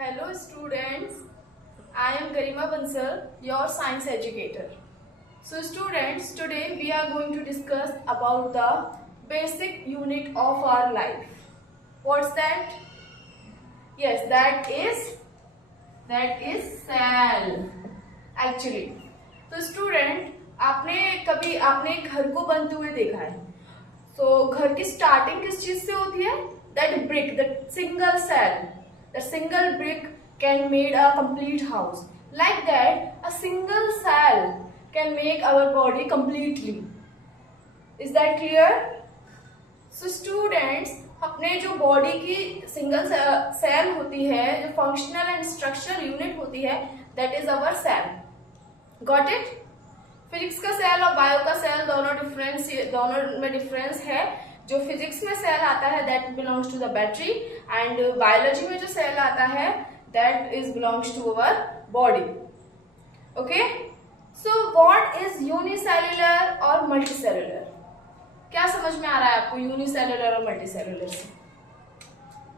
Hello students, I am Garima Bansal, your science educator. So students, today we are going to discuss about the basic unit of our life. What's that? Yes, that is cell. Actually, तो student आपने घर को बनते हुए देखा है. तो घर की स्टार्टिंग किस चीज से होती है? That brick, that single cell. The single brick can make a complete house. Like that, a single cell can make our body completely. Is that clear? So students, अपने जो बॉडी की सिंगल सेल होती है, जो functional and structural unit होती है, that is our cell. Got it? Physics का cell और बायो का सेल दोनों में डिफरेंस है. जो फिजिक्स में सेल आता है that belongs to the battery, and biology में जो सेल आता है that is belongs to our body. Okay, so what is unicellular और मल्टीसेल्युलर? क्या समझ में आ रहा है आपको यूनिसेल्युलर और मल्टीसेल्युलर से?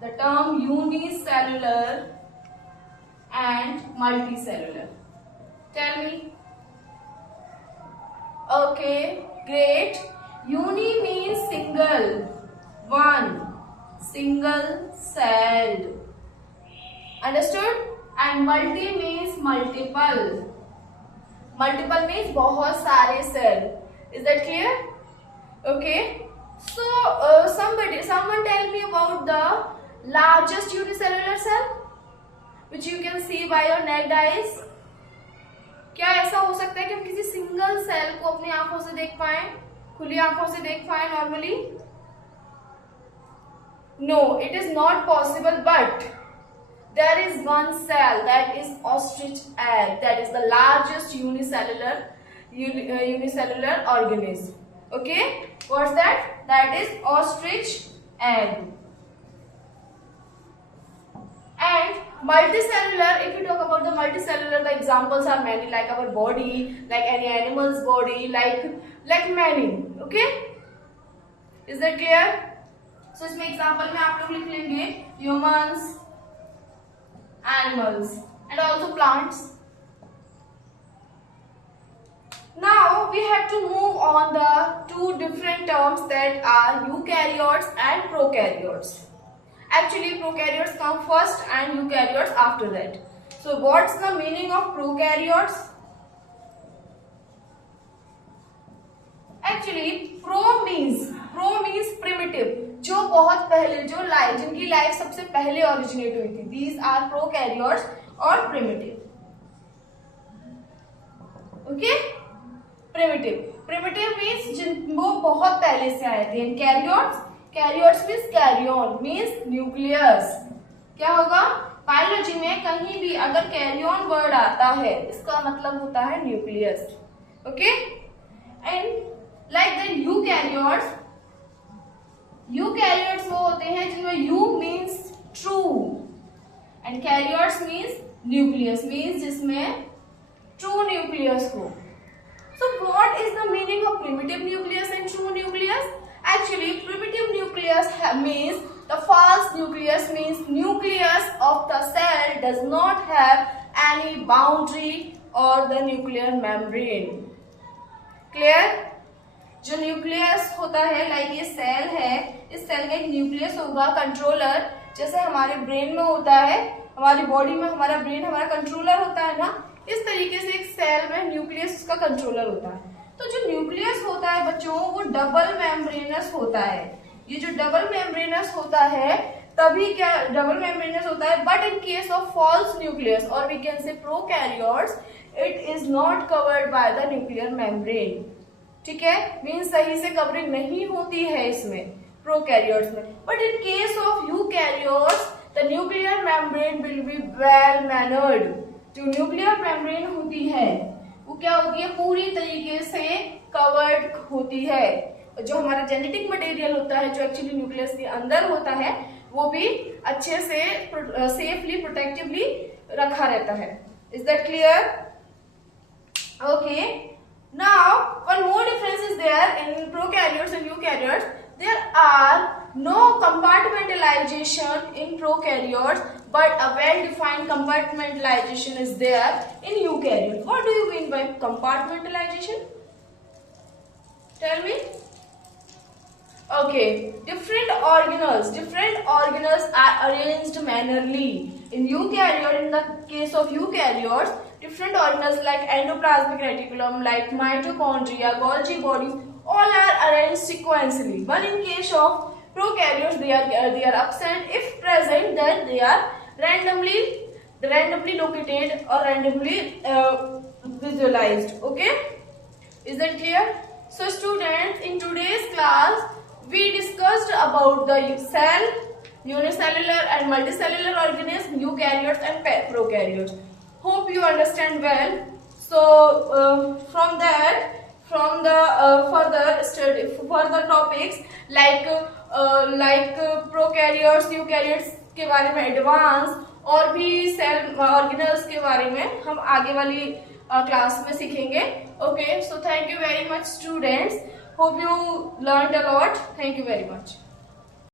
The term unicellular and multicellular, tell me. Okay, great. Uni means single, one, single celled. Understood? And multi means multiple. Multiple means बहुत सारे cell. Is that clear? Okay. So someone tell me about the largest unicellular cell, which you can see by your naked eyes. क्या ऐसा हो सकता है कि हम किसी सिंगल सेल को अपनी आंखों से देख पाए, खुली आंखों से देख पाए normally? No, it is not possible, but there is one cell that is ostrich egg, that is the largest unicellular organism. Okay, what's that? That is ostrich egg. And multicellular, if you talk about the multicellular, the examples are many, like our body, like any animal's body, like many. Okay, is that clear? So इसमें example में आप लोग लिख लेंगे humans, animals and also plants. Now we have to move on the two different terms that are eukaryotes and prokaryotes. Actually, prokaryotes come first and eukaryotes after that. So what's the meaning of prokaryotes? Actually, pro means primitive, जो बहुत पहले, जिनकी life सबसे पहले originate हुई थी. These are prokaryotes और primitive. Okay? Primitive means वो बहुत पहले से आए थे. Karyotes means carrion, means nucleus. क्या होगा? बायोलॉजी में कहीं भी अगर carrion वर्ड आता है इसका मतलब होता है nucleus. Okay, and like the eukaryotes वो होते हैं जिनमें you means true and karyotes means nucleus, means जिसमें ट्रू न्यूक्लियस हो. सो what is the meaning of primitive nucleus and true nucleus? Actually, primitive nucleus means the false nucleus, means nucleus of the cell does not have any boundary or the nuclear membrane. Clear? जो nucleus होता है, like ये cell है, इस cell का एक nucleus होगा, controller, जैसे हमारे ब्रेन में होता है, हमारी बॉडी में हमारा ब्रेन हमारा कंट्रोलर होता है ना, इस तरीके से एक सेल में न्यूक्लियस उसका कंट्रोलर होता है. तो जो न्यूक्लियस होता है बच्चों, वो डबल मेम्ब्रेनस होता है. ये जो डबल मेम्ब्रेनस होता है, तभी क्या डबल मेम्ब्रेनस होता है. But in case of false nucleus और we can say prokaryotes, it is not covered by the nuclear membrane. ठीक है, मीन सही से कवरिंग नहीं होती है इसमें प्रोकैरियोट्स में. But in case of eukaryotes the nuclear membrane will be well mannered. जो न्यूक्लियर मेम्ब्रेन होती है वो क्या होती है? पूरी तरीके से कवर्ड होती है. जो हमारा जेनेटिक मटेरियल होता है, जो एक्चुअली न्यूक्लियस के अंदर होता है, वो भी अच्छे से सेफली प्रोटेक्टिवली रखा रहता है. Is that clear? Okay, now one more difference is there in prokaryotes and eukaryotes. There are no compartmentalization in prokaryotes, but a well-defined compartmentalization is there in eukaryotes. What do you mean by compartmentalization? Tell me. Okay, different organelles are arranged mannerly. In eukaryote, in the case of eukaryotes, different organelles like endoplasmic reticulum, like mitochondria, Golgi bodies, all are arranged sequentially. But in case of prokaryotes, they are absent. If present, then they are randomly located or randomly visualized. Okay, is that clear? So students, in today's class, we discussed about the cell, unicellular and multicellular organisms, eukaryotes and prokaryotes. Hope you understand well. So from the further topics like prokaryotes, eukaryotes के बारे में advance और भी cell organelles के बारे में हम आगे वाली क्लास में सीखेंगे. Okay, so thank you very much students. Hope you learned a lot. Thank you very much.